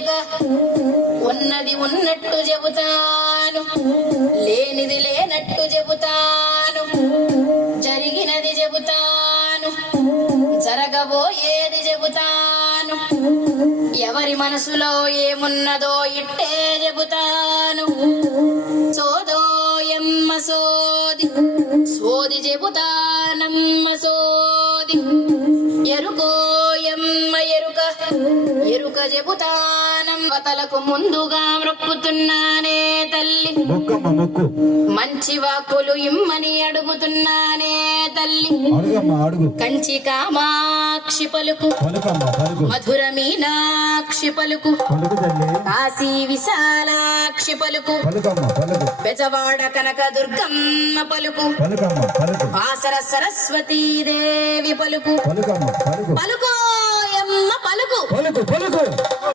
ఎరుక ఉన్నది ఉన్నట్టు చెబుతాను, లేనిది లేనట్టు చెబుతాను, జరిగినది చెబుతాను, జరగబోయేది చెబుతాను, ఎవరి మనసులో ఏమున్నదో ఇట్టే చెబుతాను. సోదోయమ్మ సోది సోది చెబుతానమ్మ సోది, ఎరుకోయమ్మ ఎరుక ఎరుక చెబుతానమ్మతలకు ముందుగా మొక్కుతున్నానే తల్లి, మంచి వాక్కులు ఇమ్మని అడుగుతున్నానే తల్లి. కంచి కామాక్షి పలుకు, మధుర మీనాక్షి పలుకు, కాశీ విశాలాక్షి పలుకు, బెజవాడ కనక దుర్గమ్మ పలుకు, ఆసర సరస్వతీదేవి పలుకు, పలుకోయమ్మ పలుకు.